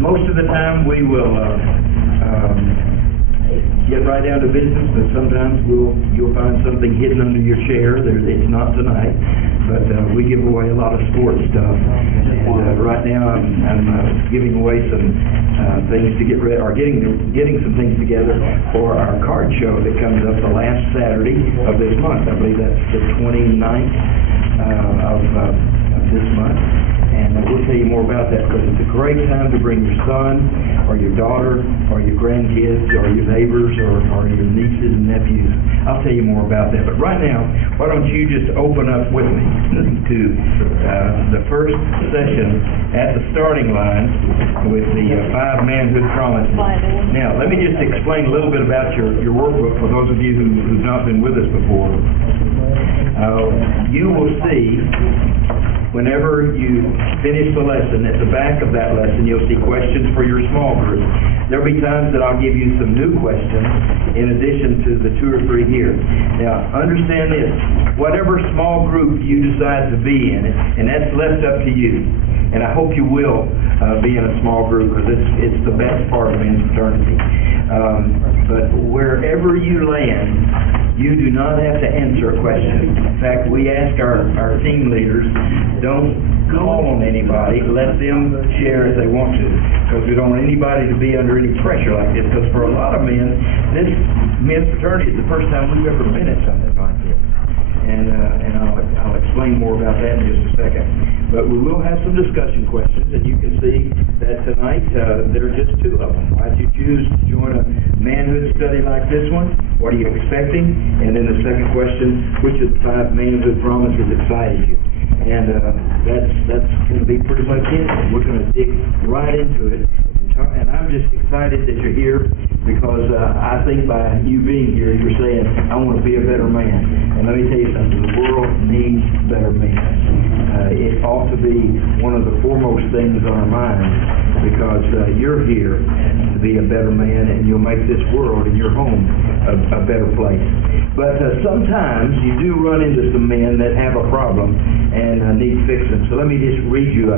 Most of the time we will get right down to business, but sometimes you'll find something hidden under your chair. It's not tonight, but we give away a lot of sports stuff. And right now I'm giving away some things to get ready, or getting some things together for our card show that comes up the last Saturday of this month. I believe that's the 29th of this month. And we'll tell you more about that, because it's a great time to bring your son or your daughter or your grandkids or your neighbors or your nieces and nephews. I'll tell you more about that. But right now, why don't you just open up with me to the first session at the starting line with the 5 manhood promises. Now, let me just explain a little bit about your workbook for those of you who've not been with us before. You will see, whenever you finish the lesson, at the back of that lesson, you'll see questions for your small group. There'll be times that I'll give you some new questions in addition to the 2 or 3 here. Now, understand this. Whatever small group you decide to be in, and that's left up to you. And I hope you will be in a small group, because it's the best part of men's fraternity. But wherever you land, you do not have to answer a question. In fact, we ask our team leaders, don't call on anybody. Let them share as they want to, because we don't want anybody to be under any pressure like this. Because for a lot of men, this men's fraternity is the first time we've ever been at something like this. And I'll explain more about that in just a second. But we will have some discussion questions, and you can see that tonight there are just 2 of them. Why'd you choose to join a manhood study like this one? What are you expecting? And then the second question, which of the 5 manhood promises excited you? And that's going to be pretty much it. We're going to dig right into it. And I'm just excited that you're here, because I think by you being here, you're saying, I want to be a better man. And let me tell you something, the world needs better men. It ought to be one of the foremost things on our minds, because you're here to be a better man, and you'll make this world and your home a better place. But sometimes you do run into some men that have a problem and need fixing. So let me just read you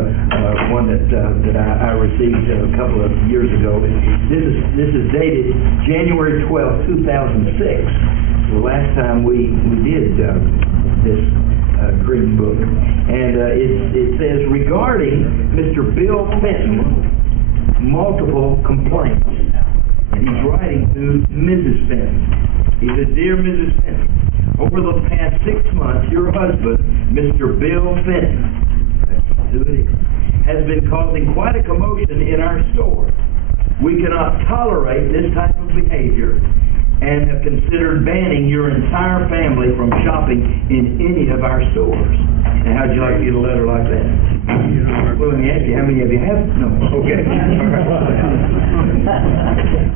one that I received a couple of years ago. This is dated January 12, 2006. The last time we did this green book. And it says, regarding Mr. Bill Fenton, multiple complaints. And he's writing to Mrs. Fenton. He said, Dear Mrs. Fenton, over the past 6 months, your husband, Mr. Bill Fenton, that's who it is, has been causing quite a commotion in our store. We cannot tolerate this type of behavior and have considered banning your entire family from shopping in any of our stores. Now, how'd you like to get a letter like that? Well, let me ask you, how many of you have? No. Okay.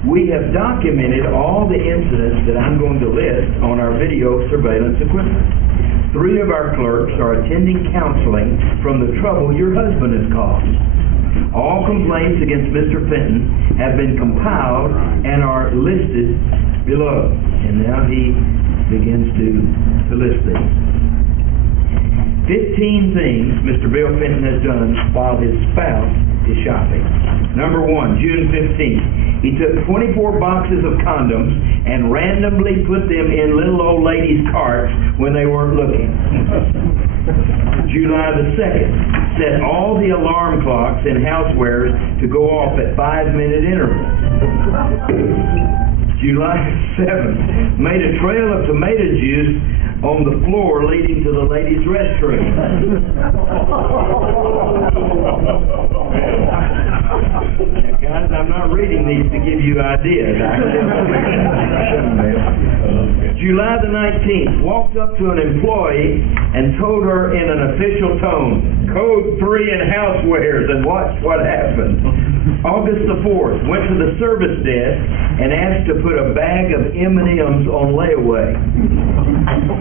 We have documented all the incidents that I'm going to list on our video surveillance equipment. 3 of our clerks are attending counseling from the trouble your husband has caused. All complaints against Mr. Fenton have been compiled and are listed below. And now he begins to list these. 15 things Mr. Bill Fenton has done while his spouse is shopping. Number 1, June 15th. He took 24 boxes of condoms and randomly put them in little old ladies' carts when they weren't looking. July the 2nd. Set all the alarm clocks and housewares to go off at 5-minute intervals. July 7th. Made a trail of tomato juice on the floor leading to the ladies' restroom. Now, guys, I'm not reading these to give you ideas. July the 19th, walked up to an employee and told her in an official tone, Code 3 in housewares, and watch what happened. August the 4th, went to the service desk and asked to put a bag of M&Ms on layaway.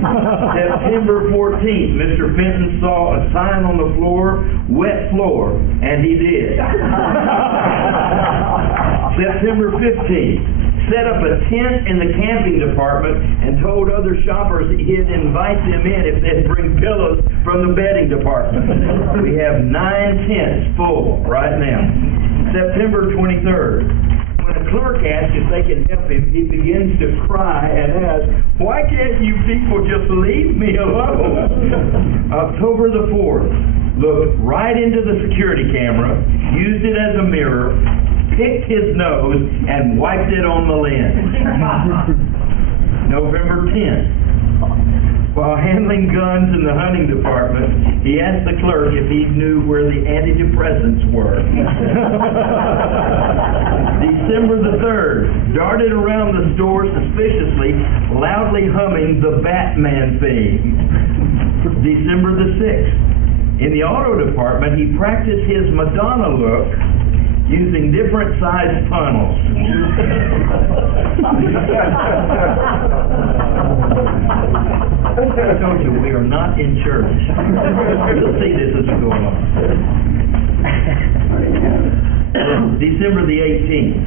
September 14th, Mr. Fenton saw a sign on the floor, wet floor, and he did. September 15th, set up a tent in the camping department and told other shoppers he'd invite them in if they'd bring pillows from the bedding department. We have 9 tents full right now. September 23rd. When a clerk asks if they can help him, he begins to cry and asks, "Why can't you people just leave me alone?" October the 4th. Looked right into the security camera, used it as a mirror, picked his nose, and wiped it on the lens. November 10th. While handling guns in the hunting department, he asked the clerk if he knew where the antidepressants were. December the 3rd, darted around the store suspiciously, loudly humming the Batman theme. December the 6th, in the auto department, he practiced his Madonna look using different sized funnels. I told you, we are not in church. You'll see this as we go along. December the 18th.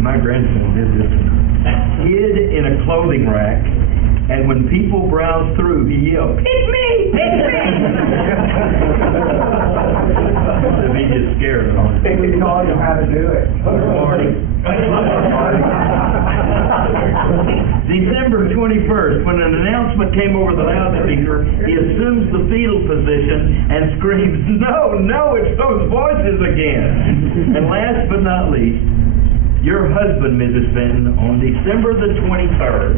My grandson did this. Hid in a clothing rack, and when people browsed through, he yelled, "Pick me! Pick me!" He just scared them. They could tell you how to do it. December 21st, when an announcement came over the loudspeaker, he assumes the fetal position and screams, "No, no, it's those voices again!" And last but not least, your husband, Mrs. Fenton, on December the 23rd,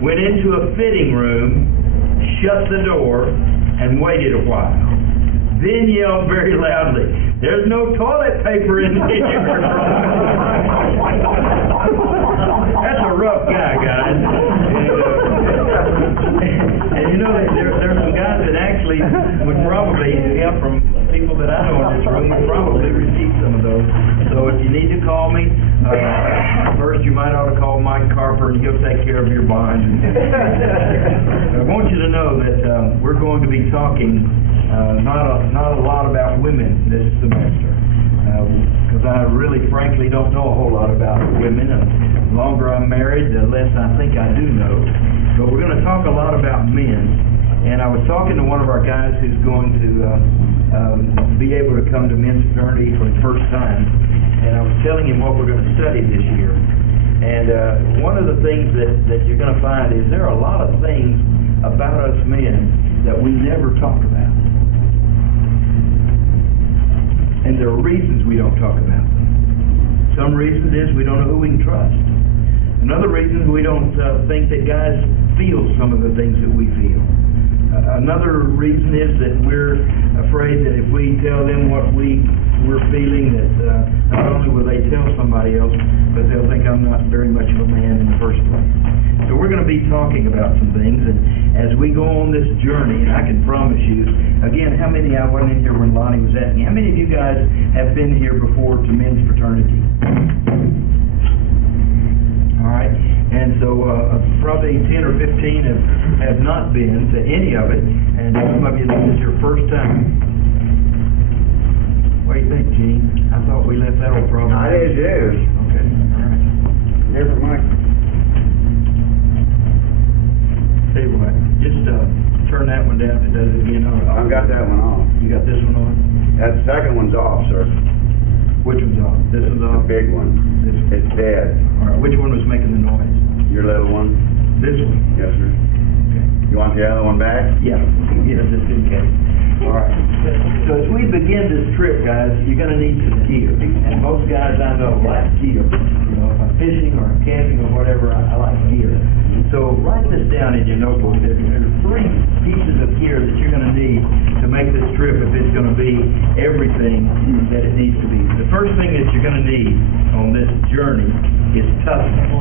went into a fitting room, shut the door, and waited a while. Then yelled very loudly, "There's no toilet paper in here." That's a rough guy, guys. And you know, there's some guys that actually would probably, from people that I know in this room, would probably receive some of those. So if you need to call me, first you might ought to call Mike Carper and he'll take care of your bond. I want you to know that we're going to be talking not a lot about women this semester, because I really, frankly, don't know a whole lot about women. The longer I'm married, the less I think I do know. But we're going to talk a lot about men. And I was talking to one of our guys who's going to be able to come to men's fraternity for the first time, and I was telling him what we're going to study this year. And one of the things that you're going to find is there are a lot of things about us men that we never talk about. And there are reasons we don't talk about them. Some reasons is we don't know who we can trust. Another reason we don't think that guys feel some of the things that we feel. Another reason is that we're afraid that if we tell them what we're feeling, that not only will they tell somebody else, but they'll think I'm not very much of a man in the first place. So we're going to be talking about some things, and as we go on this journey, and I can promise you, again, I wasn't in here when Lonnie was asking, how many of you guys have been here before to men's fraternity? All right, and so probably 10 or 15 have not been to any of it, and some of you, this is your first time. What do you think, Gene? I thought we left that old problem. I did too. Okay, all right. Never mind. Tell you what, just turn that one down if it does it again. I've got that one off. You got this one on? That second one's off, sir. Which one's off? This one's The off? big one. This one. It's dead. All right, which one was making the noise? Your little one? This one? Yes, sir. Okay. You want the other one back? Yeah, just in case. All right. So as we begin this trip, guys, you're going to need some gear. And most guys I know like gear. You know, if I'm fishing or I'm camping or whatever, I like gear. So write this down in your notebook. There are 3 pieces of gear that you're going to need to make this trip if it's going to be everything that it needs to be. The first thing that you're going to need on this journey is toughness.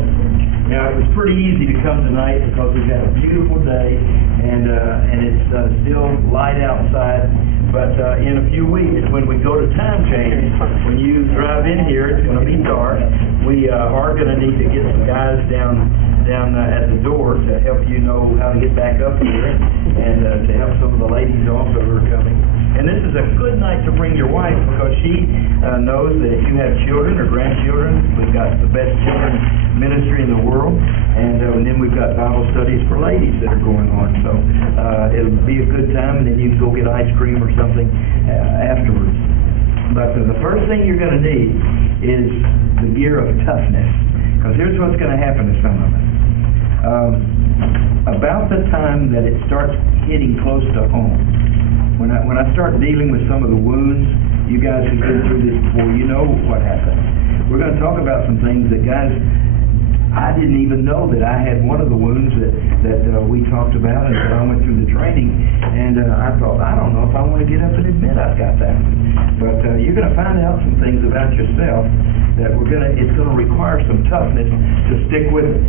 Now, it was pretty easy to come tonight because we've had a beautiful day and it's still light outside. But in a few weeks, when we go to time change, when you drive in here, it's going to be dark. We are going to need to get some guys down at the door to help you know how to get back up here and to help some of the ladies also who are coming. And this is a good night to bring your wife because she knows that if you have children or grandchildren, we've got the best children ministry in the world, and then we've got Bible studies for ladies that are going on. So it'll be a good time, and then you can go get ice cream or something afterwards. But the first thing you're going to need is the gear of toughness. Because here's what's going to happen to some of us. About the time that it starts hitting close to home, when I start dealing with some of the wounds, you guys have been through this before, you know what happens. We're going to talk about some things that, guys, I didn't even know that I had one of the wounds that we talked about and that I went through the training, and I thought, I don't know if I want to get up and admit I've got that. But you're going to find out some things about yourself that it's going to require some toughness to stick with it.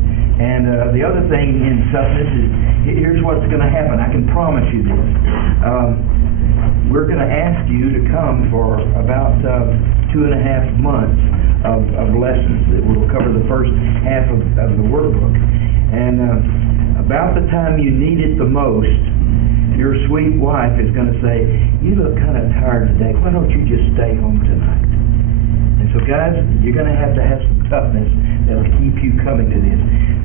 And the other thing in toughness is, here's what's going to happen. I can promise you this. We're going to ask you to come for about 2.5 months of lessons that will cover the first half of the workbook. And about the time you need it the most, your sweet wife is going to say, you look kind of tired today. Why don't you just stay home tonight? And so, guys, you're going to have some toughness that will keep you coming to this.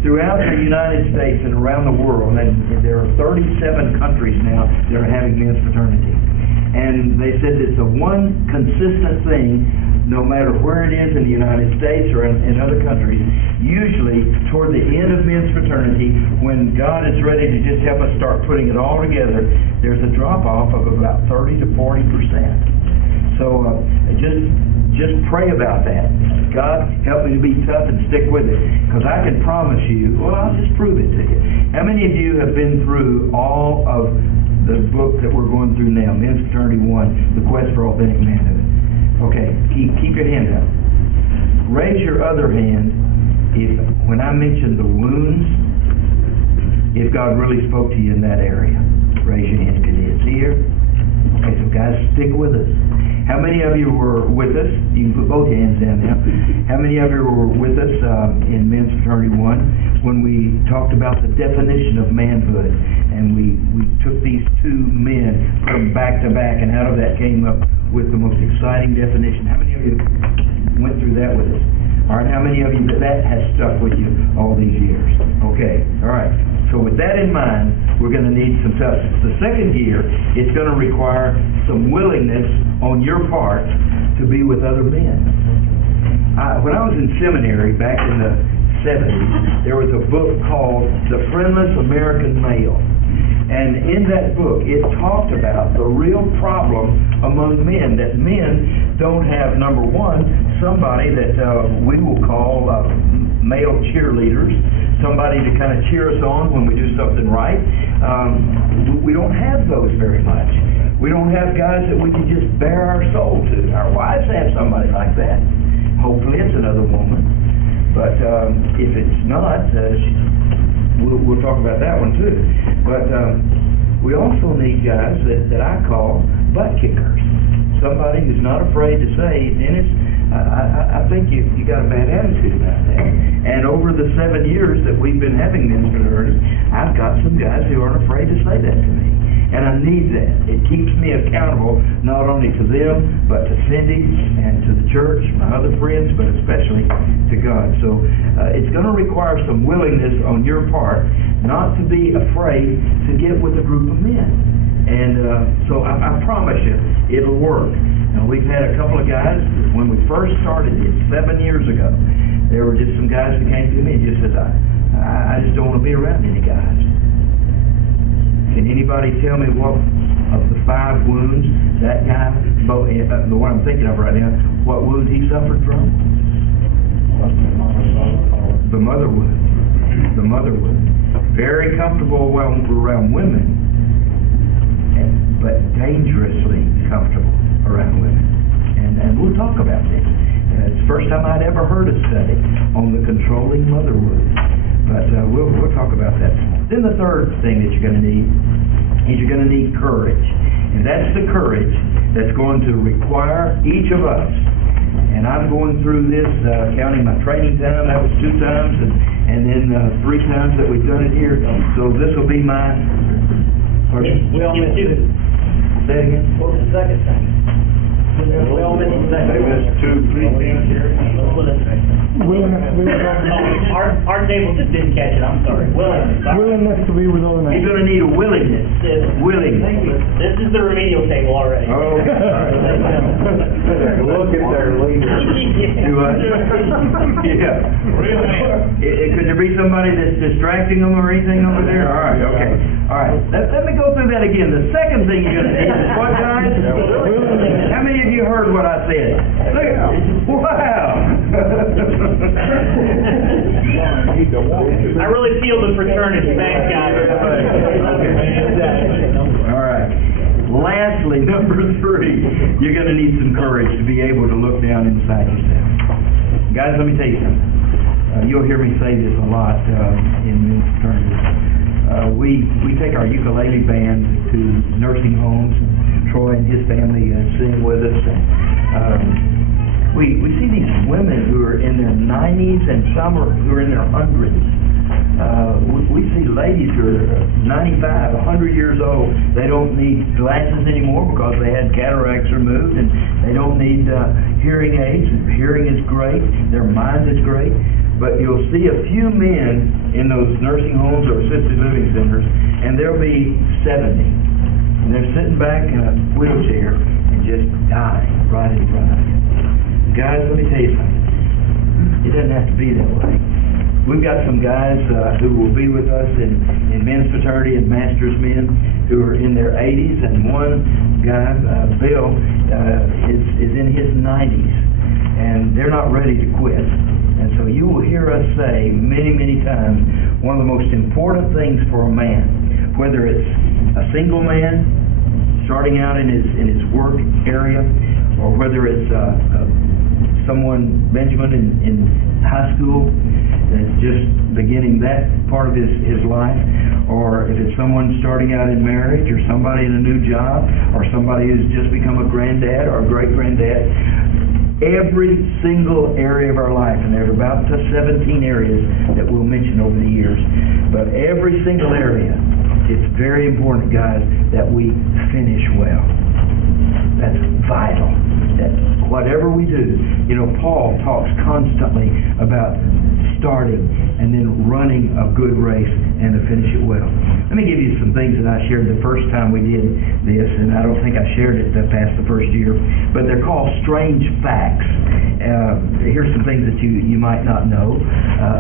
Throughout the United States and around the world, and there are 37 countries now that are having men's fraternity. And they said it's the one consistent thing, no matter where it is in the United States or in other countries, usually toward the end of men's fraternity, when God is ready to just help us start putting it all together, there's a drop-off of about 30 to 40%. So just pray about that. God, help me to be tough and stick with it. Because I can promise you, well, I'll just prove it to you. How many of you have been through all of the book that we're going through now, Men's Fraternity 1, The Quest for Authentic Manhood? Okay, keep your hand up. Raise your other hand if, when I mentioned the wounds, if God really spoke to you in that area. Raise your hand if it is. Here? Okay, so guys, stick with us. How many of you were with us? You can put both hands down now. How many of you were with us in Men's Fraternity 1 when we talked about the definition of manhood? And we took these two men, put them back to back, and out of that came up with the most exciting definition. How many of you went through that with us? All right, how many of you that has stuck with you all these years? Okay, all right. So with that in mind, we're going to need some toughness. The second gear, it's going to require some willingness on your part to be with other men. When I was in seminary back in the 70s, there was a book called The Friendless American Male. And in that book, it talked about the real problem among men, that men don't have, number one, somebody that we will call male cheerleaders, somebody to kind of cheer us on when we do something right. We don't have those very much. We don't have guys that we can just bare our soul to. Our wives have somebody like that. Hopefully it's another woman. But if it's not, we'll talk about that one too. But we also need guys that I call butt kickers. Somebody who's not afraid to say, Dennis, I think you got a bad attitude about that. And over the 7 years that we've been having men's fraternity, I've got some guys who aren't afraid to say that to me. And I need that. It keeps me accountable not only to them, but to Cindy and to the church, my other friends, but especially to God. So it's going to require some willingness on your part not to be afraid to get with a group of men. And so I promise you, it'll work. Now, we've had a couple of guys, when we first started it 7 years ago, there were just some guys that came to me and just said, I just don't want to be around any guys. Can anybody tell me what of the 5 wounds that guy, the one I'm thinking of right now, what wound he suffered from? The mother wound. The mother wound. Very comfortable around women, but dangerously comfortable around women. And we'll talk about this. It's the first time I'd ever heard a study on the controlling mother wound. But we'll talk about that. Then the third thing that you're going to need is you're going to need courage. And that's the courage that's going to require each of us. And I'm going through this, counting my training time, that was 2 times, and then 3 times that we've done it here. So this will be my... We all missed 2. Say it again? What was the second thing? We all missed the second. They missed 2 pretense here. What was the second? Our table just didn't catch it, I'm sorry. Willingness to be with other You're nations. gonna need a willingness. Willingness. This is the remedial table already. Oh, okay, all right. Look at their leader. Do I? Yeah. Could there be somebody that's distracting them or anything over there? All right, okay. All right, let me go through that again. The second thing you're gonna need is what, guys? How many of you heard what I said? Look, wow. I really feel the fraternity, thanks, guys. All right. Lastly, number 3, you're going to need some courage to be able to look down inside yourself. Guys, let me tell you something. You'll hear me say this a lot in men's fraternities. We take our ukulele band to nursing homes. Troy and his family sing with us. We see these women who are in their 90s and some who are in their 100s. We see ladies who are 95, 100 years old. They don't need glasses anymore because they had cataracts removed, and they don't need hearing aids. Hearing is great. Their mind is great. But you'll see a few men in those nursing homes or assisted living centers, and they'll be 70. And they're sitting back in a wheelchair and just dying right in front of you. Guys, let me tell you something. It doesn't have to be that way. We've got some guys who will be with us in men's fraternity and masters men who are in their 80s, and one guy, Bill, is in his 90s, and they're not ready to quit. And so you will hear us say many, many times, one of the most important things for a man, whether it's a single man starting out in his work area, or whether it's someone, Benjamin, in high school that's just beginning that part of his life, or if it's someone starting out in marriage, or somebody in a new job, or somebody who's just become a granddad or a great-granddad. Every single area of our life, and there's about 17 areas that we'll mention over the years, but every single area, it's very important, guys, that we finish well. That's vital. That whatever we do, Paul talks constantly about starting and then running a good race and to finish it well. Let me give you some things that I shared the first time we did this, and I don't think I shared it past the first year, but they're called strange facts. Here's some things that you might not know.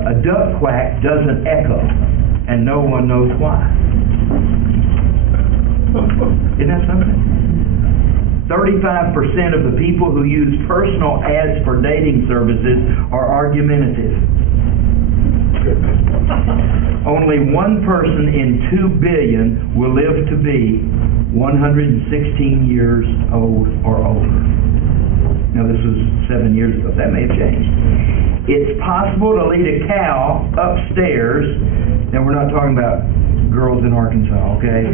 A duck quack doesn't echo, and no one knows why. Isn't that something? 35% of the people who use personal ads for dating services are argumentative. Only one person in 2 billion will live to be 116 years old or older. Now, this was 7 years ago. That may have changed. It's possible to lead a cow upstairs. Now, we're not talking about girls in Arkansas, okay?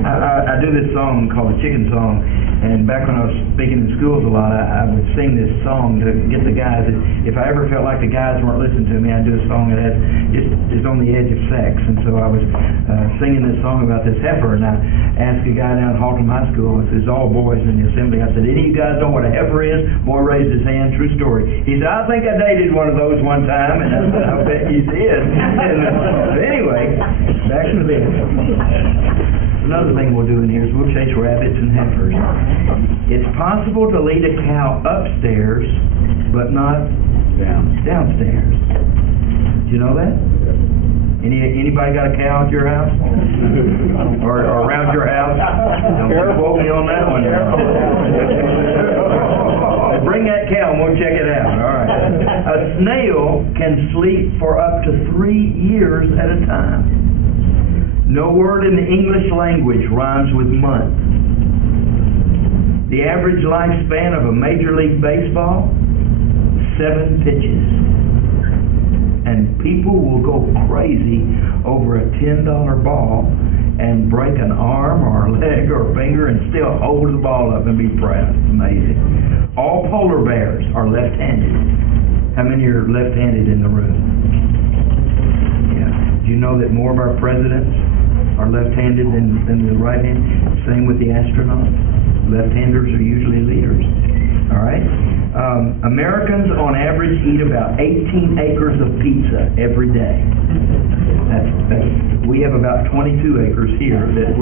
I do this song called the Chicken Song, and back when I was speaking in schools a lot, I would sing this song to get the guys. If I ever felt like the guys weren't listening to me, I'd do a song that is on the edge of sex. And so I was singing this song about this heifer, and I asked a guy down at Haltom High School, it's all boys in the assembly, I said, any of you guys know what a heifer is? Boy raised his hand, true story. He said, I think I dated one of those one time, and I said, I bet you did. But anyway, back to this. Another thing we'll do in here is we'll chase rabbits and heifers. It's possible to lead a cow upstairs, but not downstairs. Did you know that? Anybody got a cow at your house? or around your house? Don't quote me on that one. Bring that cow and we'll check it out. All right. A snail can sleep for up to 3 years at a time. No word in the English language rhymes with month. The average lifespan of a Major League Baseball, 7 pitches. And people will go crazy over a $10 ball and break an arm or a leg or a finger and still hold the ball up and be proud. Amazing. All polar bears are left-handed. How many are left-handed in the room? Yeah. Do you know that more of our presidents are left-handed than the right-handed? Same with the astronauts. Left-handers are usually leaders. All right? Americans on average eat about 18 acres of pizza every day. We have about 22 acres here that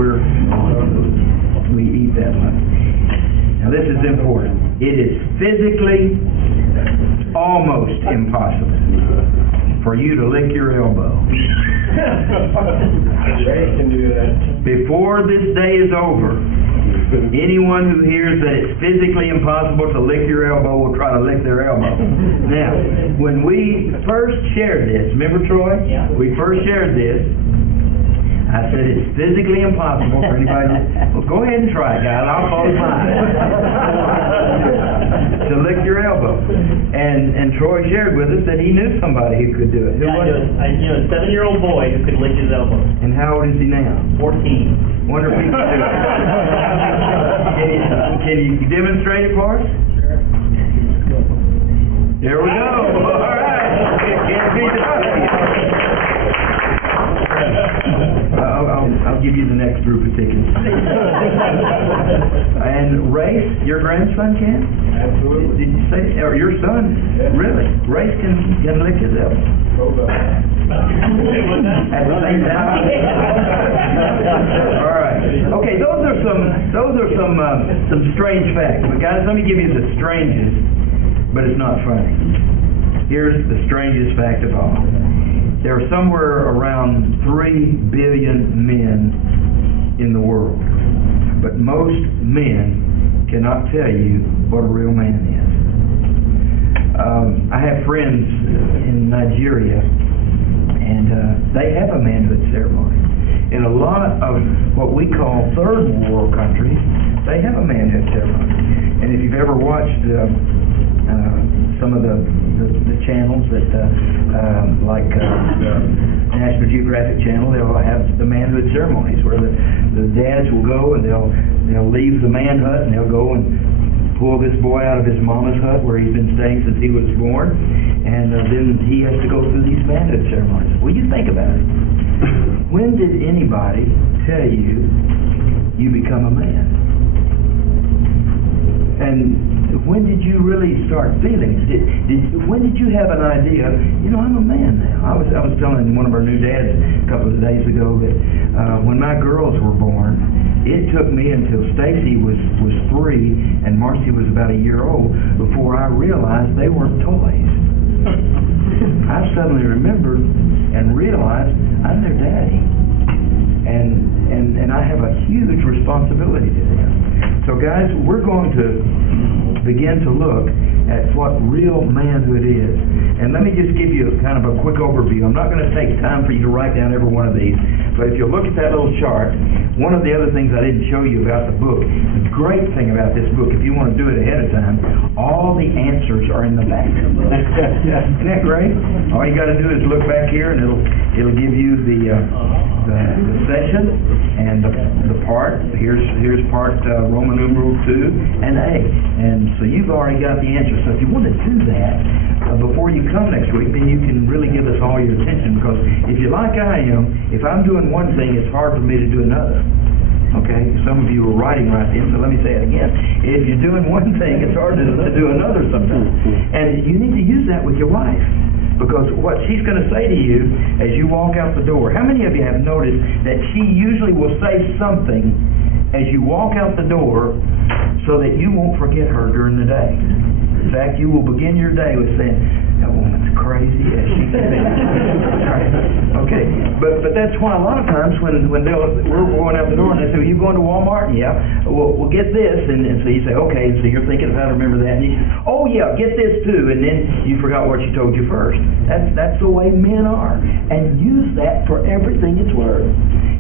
we eat that much. Now this is important. It is physically almost impossible for you to lick your elbow. Before this day is over, anyone who hears that it's physically impossible to lick your elbow will try to lick their elbow. Now, when we first shared this, remember Troy? Yeah. We first shared this. I said it's physically impossible for anybody well, go ahead and try it, guys. I'll close mine. To lick your elbow. And Troy shared with us that he knew somebody who could do it. Who was it? I knew a 7-year-old boy who could lick his elbow. And how old is he now? 14. Wonder if he can do it. Can you demonstrate it for us? Sure. There we go. All right. It can't be done. I'll give you the next group of tickets. And Race, your grandson can? Absolutely. Did you say, or your son? Yeah. Really? Race can lick his elbow. At the same time? All right. Okay, those are some strange facts. But guys, let me give you the strangest, but it's not funny. Here's the strangest fact of all. There are somewhere around 3 billion men in the world, but most men cannot tell you what a real man is. I have friends in Nigeria, and they have a manhood ceremony. In a lot of what we call third world countries, they have a manhood ceremony. And if you've ever watched some of the channels that like the National Geographic Channel, they'll have the manhood ceremonies where the dads will go and they'll leave the man hut and they'll go and pull this boy out of his mama's hut where he's been staying since he was born, and then he has to go through these manhood ceremonies. Well, you think about it. When did anybody tell you you become a man? And when did you really start feeling it? When did you have an idea, I'm a man now? I was telling one of our new dads a couple of days ago that when my girls were born, it took me until Stacy was 3 and Marcy was about a year old before I realized they weren't toys. I suddenly remembered and realized I'm their daddy. And I have a huge responsibility to them. So guys, we're going to begin to look at what real manhood is. And let me just give you kind of a quick overview. I'm not going to take time for you to write down every one of these, but if you look at that little chart, one of the other things I didn't show you about the book, the great thing about this book, if you want to do it ahead of time, all the answers are in the back of the book. Isn't that great? All you got to do is look back here and it'll give you the session and the part. Here's part Roman numeral 2 and A. And so you've already got the answer. So if you want to do that before you come next week, then you can really give us all your attention, because if you're like I am, if I'm doing one thing, it's hard for me to do another. Okay? Some of you are writing right then, so let me say it again. If you're doing one thing, it's hard to do another sometimes. And you need to use that with your wife. Because what she's going to say to you as you walk out the door, how many of you have noticed that she usually will say something as you walk out the door so that you won't forget her during the day? In fact, you will begin your day with saying, that woman's crazy, as she said. Okay, but that's why a lot of times when we're going out the door and they say, well, you going to Walmart? Yeah. Well, we'll get this, and so you say, okay, and so you're thinking of how to remember that, and you say, oh yeah, get this too, and then you forgot what she told you first. That's the way men are, and use that for everything it's worth.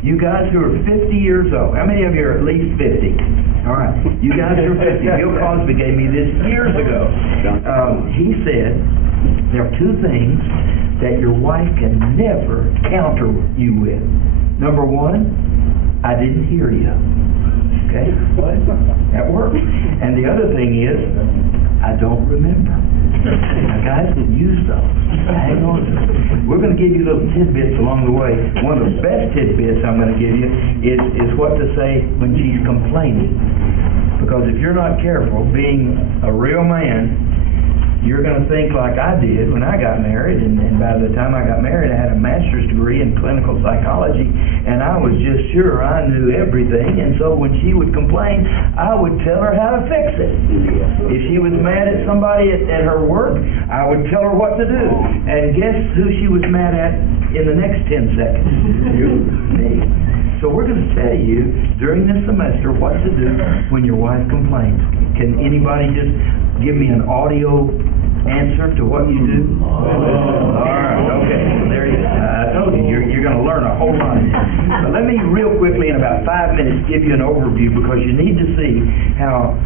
You guys who are 50 years old, how many of you are at least 50? All right, you guys who are 50. Bill Cosby gave me this years ago. He said, there are 2 things that your wife can never counter you with. Number 1, I didn't hear you. Okay? That works. And the other thing is, I don't remember. Now guys, use those. Hang on to them. We're going to give you little tidbits along the way. One of the best tidbits I'm going to give you is what to say when she's complaining. Because if you're not careful, being a real man, you're going to think like I did when I got married, and by the time I got married, I had a master's degree in clinical psychology, and I was just sure I knew everything, and so when she would complain, I would tell her how to fix it. If she was mad at somebody at her work, I would tell her what to do. And guess who she was mad at in the next 10 seconds? You, me. So we're going to tell you during this semester what to do when your wife complains. Can anybody just give me an audio answer to what you do? All right, okay. There you go. I told you, you're going to learn a whole lot. But let me real quickly, in about 5 minutes, give you an overview because you need to see how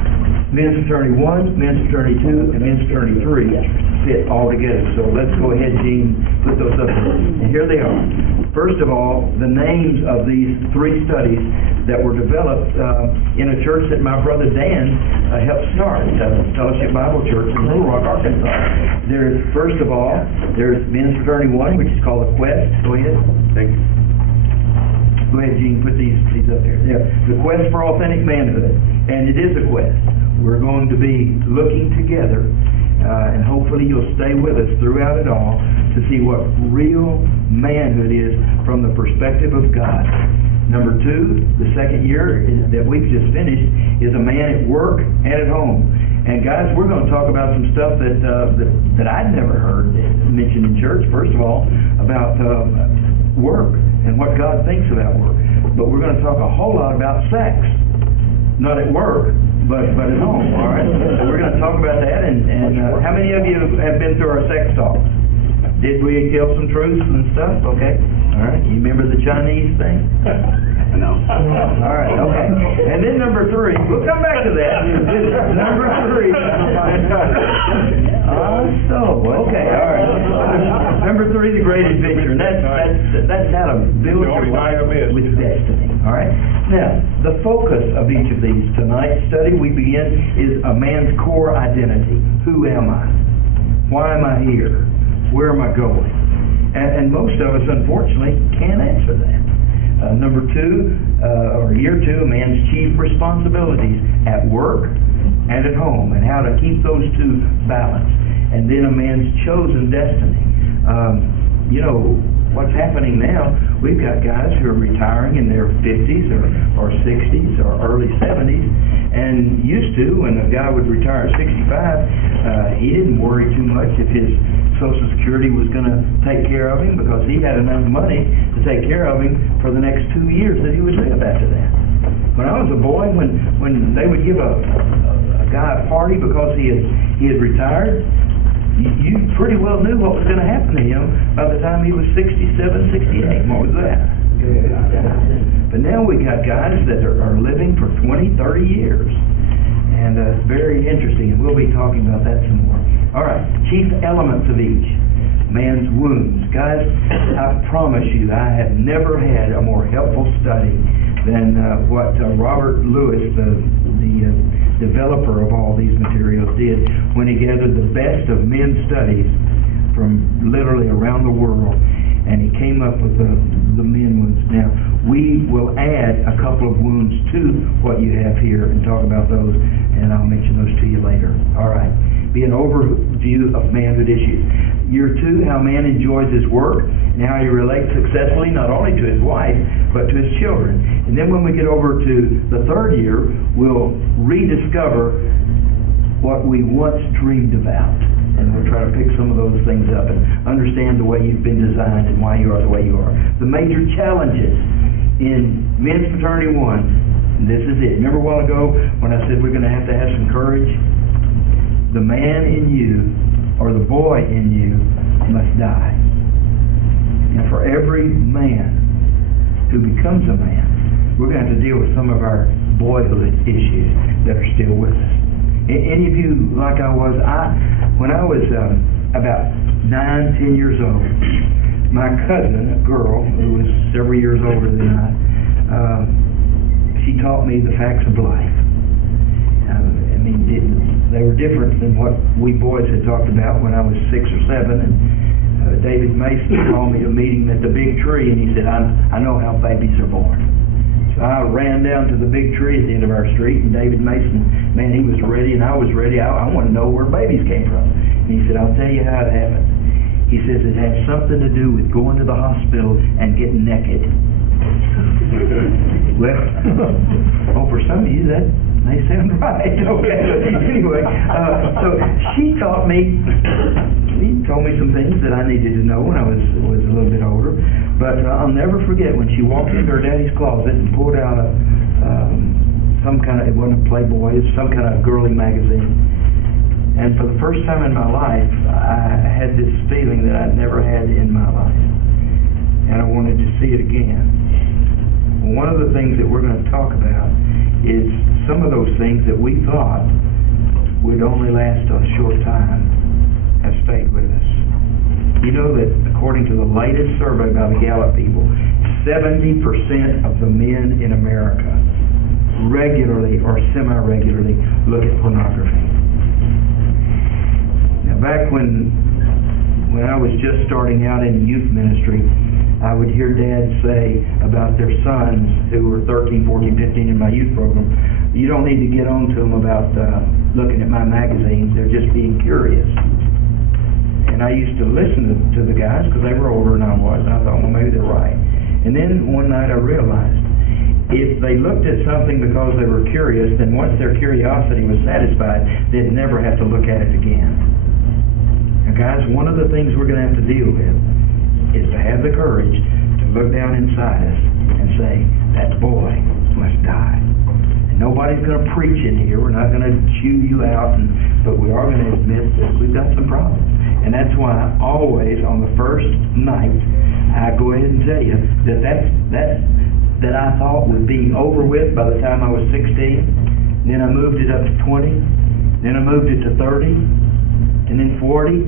Men's Fraternity 1, Men's Fraternity 2, and Men's Fraternity 3 fit all together. So let's go ahead, Gene, put those up there. And here they are. First of all, the names of these 3 studies that were developed in a church that my brother Dan helped start, Fellowship Bible Church in Little Rock, Arkansas. There's, first of all, there's Men's Fraternity 1, which is called the Quest. Go ahead. Thank you. Go ahead, Gene, put these up there. Yeah. The Quest for Authentic Manhood. And it is a quest. We're going to be looking together, and hopefully you'll stay with us throughout it all to see what real manhood is from the perspective of God. Number 2, the second year that we've just finished, is a man at work and at home. And guys, we're going to talk about some stuff that I'd never heard mentioned in church. First of all, about work and what God thinks about work. But we're going to talk a whole lot about sex. Not at work, but at home, all right? So we're going to talk about that. And how many of you have been through our sex talks? Did we tell some truths and stuff? Okay. All right. You remember the Chinese thing? No. All right. Okay. And then number 3. We'll come back to that. Number 3. Okay. All right. Number 3, the great adventure. And that's how to build your life with destiny. All right. Now, the focus of each of these tonight's study we begin is a man's core identity. Who am I? Why am I here? Where am I going? And most of us, unfortunately, can't answer that. Number 2, or year 2, a man's chief responsibilities at work and at home, and how to keep those 2 balanced. And then a man's chosen destiny. What's happening now, we've got guys who are retiring in their 50s or 60s or early 70s, and used to, when a guy would retire at 65, he didn't worry too much if his Social Security was going to take care of him, because he had enough money to take care of him for the next 2 years that he would live after that. When I was a boy, when they would give a guy a party because he had retired, you pretty well knew what was going to happen to him by the time he was 67, 68. What was that? But now we got guys that are living for 20, 30 years. And it's very interesting, and we'll be talking about that some more. All right, chief elements of each. Man's wounds. Guys, I promise you, I have never had a more helpful study than what Robert Lewis, the developer of all these materials, did when he gathered the best of men's studies from literally around the world, and he came up with the men wounds. Now, we will add a couple of wounds to what you have here and talk about those, and I'll mention those to you later. All right. Be an overview of manhood issues. Year 2, how a man enjoys his work and how he relates successfully not only to his wife, but to his children. And then when we get over to the 3rd year, we'll rediscover what we once dreamed about. And we'll try to pick some of those things up and understand the way you've been designed and why you are the way you are. The major challenges in Men's Fraternity 1, and this is it. Remember a while ago when I said we're going to have some courage? The man in you, or the boy in you, must die. And for every man who becomes a man, we're going to have to deal with some of our boyhood issues that are still with us. Any of you, like I was, when I was about 9, 10 years old, my cousin, a girl who was several years older than I, she taught me the facts of life. They were different than what we boys had talked about when I was 6 or 7. And David Mason called me to meet him at the big tree, and he said, I know how babies are born. So I ran down to the big tree at the end of our street, and David Mason, man, he was ready, and I was ready. I want to know where babies came from. And he said, I'll tell you how it happened. He says it had something to do with going to the hospital and getting naked. Well, oh, for some of you that may sound right. Okay. Anyway, so she taught me. He told me some things that I needed to know when I was a little bit older. But I'll never forget when she walked into her daddy's closet and pulled out some kind of, it wasn't a Playboy, it was some kind of girly magazine. And for the first time in my life, I had this feeling that I'd never had in my life. And I wanted to see it again. One of the things that we're going to talk about is some of those things that we thought would only last a short time have stayed with us. You know that according to the latest survey by the Gallup people, 70% of the men in America regularly or semi-regularly look at pornography. Now, back when I was just starting out in youth ministry, I would hear dads say about their sons who were 13, 14, 15 in my youth program, you don't need to get on to them about looking at my magazines, they're just being curious. And I used to listen to the guys because they were older than I was, and I thought, well, maybe they're right. And then one night I realized, if they looked at something because they were curious, then once their curiosity was satisfied, they'd never have to look at it again. Now guys, one of the things we're going to have to deal with is to have the courage to look down inside us and say, that boy must die. And nobody's going to preach in here. We're not going to chew you out, but we are going to admit that we've got some problems. And that's why always on the first night, I go ahead and tell you that I thought would be over with by the time I was 16. Then I moved it up to 20. Then I moved it to 30. And then 40.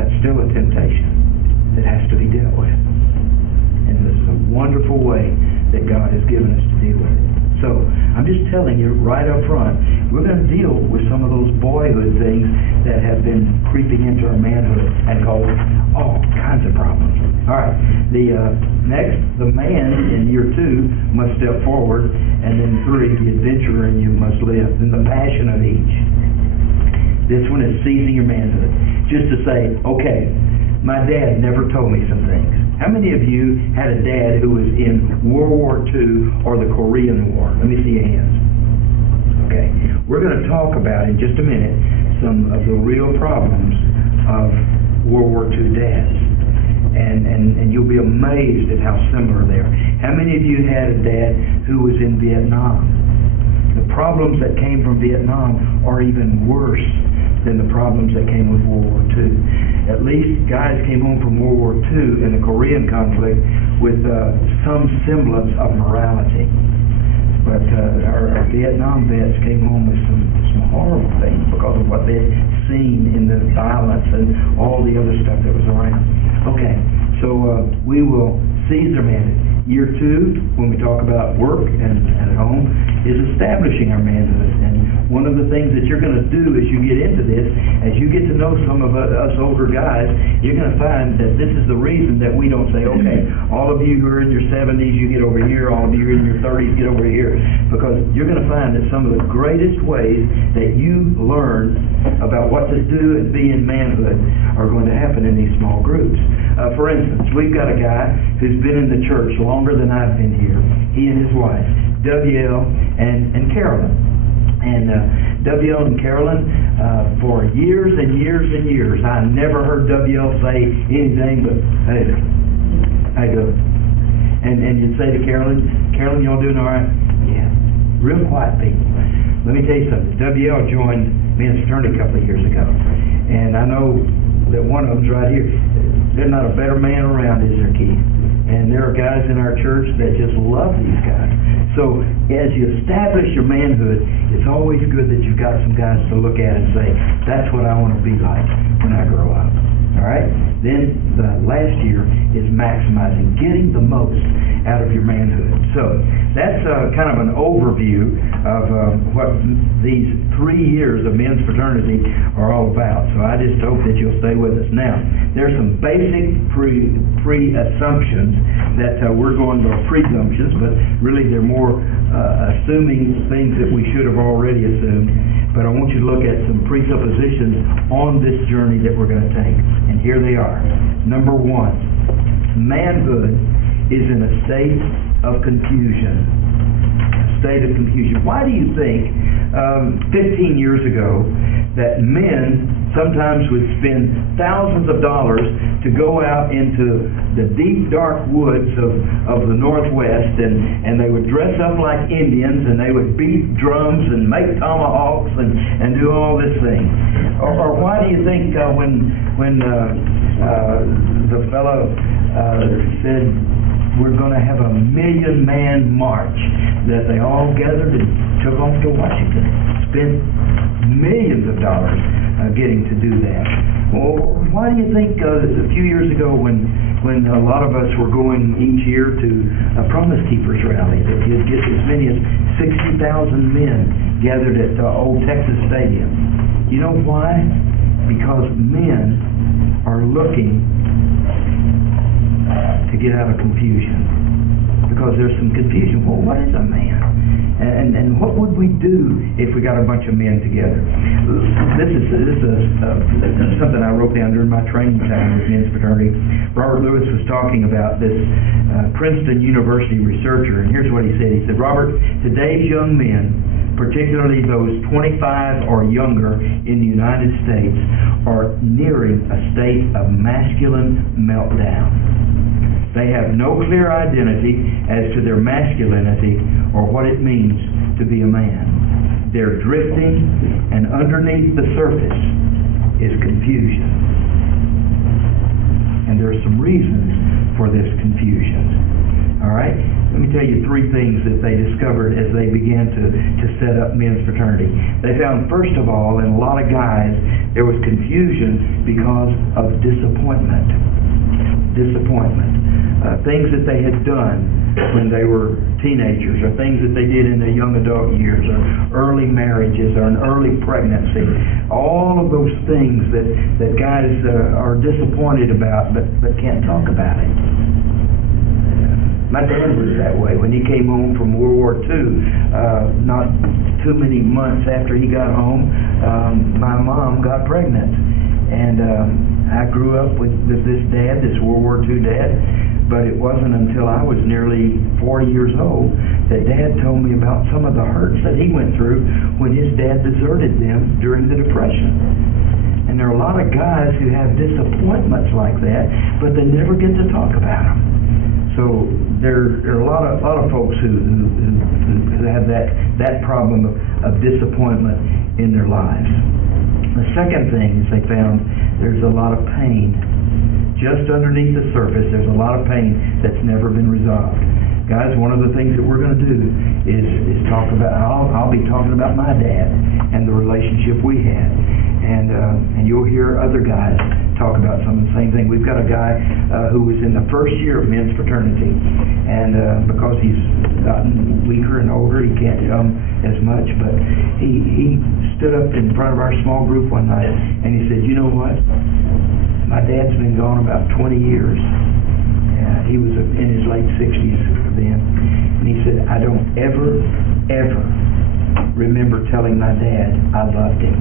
That's still a temptation that has to be dealt with. And this is a wonderful way that God has given us to deal with it. So, I'm just telling you right up front, we're going to deal with some of those boyhood things that have been creeping into our manhood and cause all kinds of problems. All right, next, the man in year 2 must step forward, and then 3, the adventurer in you must live, and the passion of each. This one is seizing your manhood. Just to say, okay, my dad never told me some things. How many of you had a dad who was in World War II or the Korean War? Let me see your hands. Okay. We're going to talk about in just a minute some of the real problems of World War II dads. And you'll be amazed at how similar they are. How many of you had a dad who was in Vietnam? The problems that came from Vietnam are even worse than the problems that came with World War II. At least guys came home from World War II and the Korean conflict with some semblance of morality. But our Vietnam vets came home with some horrible things because of what they'd seen in the violence and all the other stuff that was around. Okay, so we will seize their manhood. Year 2, when we talk about work and at home, is establishing our manhood. And one of the things that you're going to do as you get into this, as you get to know some of us older guys, you're going to find that this is the reason that we don't say, okay, all of you who are in your 70s, you get over here, all of you who are in your 30s, get over here. Because you're going to find that some of the greatest ways that you learn about what to do and be in manhood are going to happen in these small groups. For instance, we've got a guy who's been in the church longer than I've been here. He and his wife, W.L. and Carolyn. And W.L. and Carolyn, for years and years and years, I never heard W.L. say anything but, hey, how you doing? And you'd say to Carolyn, y'all doing all right? Yeah. Real quiet people. Let me tell you something. W.L. joined men's fraternity a couple of years ago. And I know that one of them's right here. There's not a better man around, is there, Keith? And there are guys in our church that just love these guys. So as you establish your manhood, it's always good that you've got some guys to look at and say, that's what I want to be like when I grow up. All right? Then the last year is maximizing, getting the most out of your manhood. So that's kind of an overview of what these 3 years of men's fraternity are all about. So I just hope that you'll stay with us. Now, there's some basic pre-assumptions that we're going to, presumptions, but really they're more assuming things that we should have already assumed. But I want you to look at some presuppositions on this journey that we're going to take. And here they are. Number one, manhood is in a state of confusion. A state of confusion. Why do you think 15 years ago that men sometimes would spend thousands of dollars to go out into the deep, dark woods of the Northwest, and they would dress up like Indians, and they would beat drums and make tomahawks and do all this thing? Or why do you think when the fellow said, we're going to have a 1,000,000-man march, that they all gathered and took off to Washington, spent millions of dollars getting to do that? Well, why do you think a few years ago when a lot of us were going each year to a Promise Keepers rally, that you'd get as many as 60,000 men gathered at Old Texas Stadium? You know why? Because men are looking to get out of confusion. Because there's some confusion. Well, what is a man? And what would we do if we got a bunch of men together? This is something I wrote down during my training time with men's fraternity. Robert Lewis was talking about this Princeton University researcher, and here's what he said. He said, Robert, today's young men, particularly those 25 or younger in the United States, are nearing a state of masculine meltdown. They have no clear identity as to their masculinity or what it means to be a man. They're drifting, and underneath the surface is confusion. And there are some reasons for this confusion. All right? Let me tell you 3 things that they discovered as they began to set up men's fraternity. They found, first of all, in a lot of guys, there was confusion because of disappointment. Things that they had done when they were teenagers, or things that they did in their young adult years, or early marriages, or an early pregnancy. All of those things that guys are disappointed about but can't talk about it. My dad was that way. When he came home from World War II, not too many months after he got home, my mom got pregnant. And I grew up with this dad, this World War II dad, but it wasn't until I was nearly 40 years old that Dad told me about some of the hurts that he went through when his dad deserted them during the Depression. And there are a lot of guys who have disappointments like that, but they never get to talk about them. So there are a lot of folks who have that problem of disappointment in their lives. The second thing is they found there's a lot of pain. Just underneath the surface, there's a lot of pain that's never been resolved. Guys, one of the things that we're going to do is talk about, I'll be talking about my dad and the relationship we had. And you'll hear other guys talk about some of the same thing. We've got a guy who was in the first year of men's fraternity, and because he's gotten weaker and older, he can't come as much, but he stood up in front of our small group one night, and he said, you know what? My dad's been gone about 20 years. He was in his late 60s then. And he said, I don't ever remember telling my dad I loved him.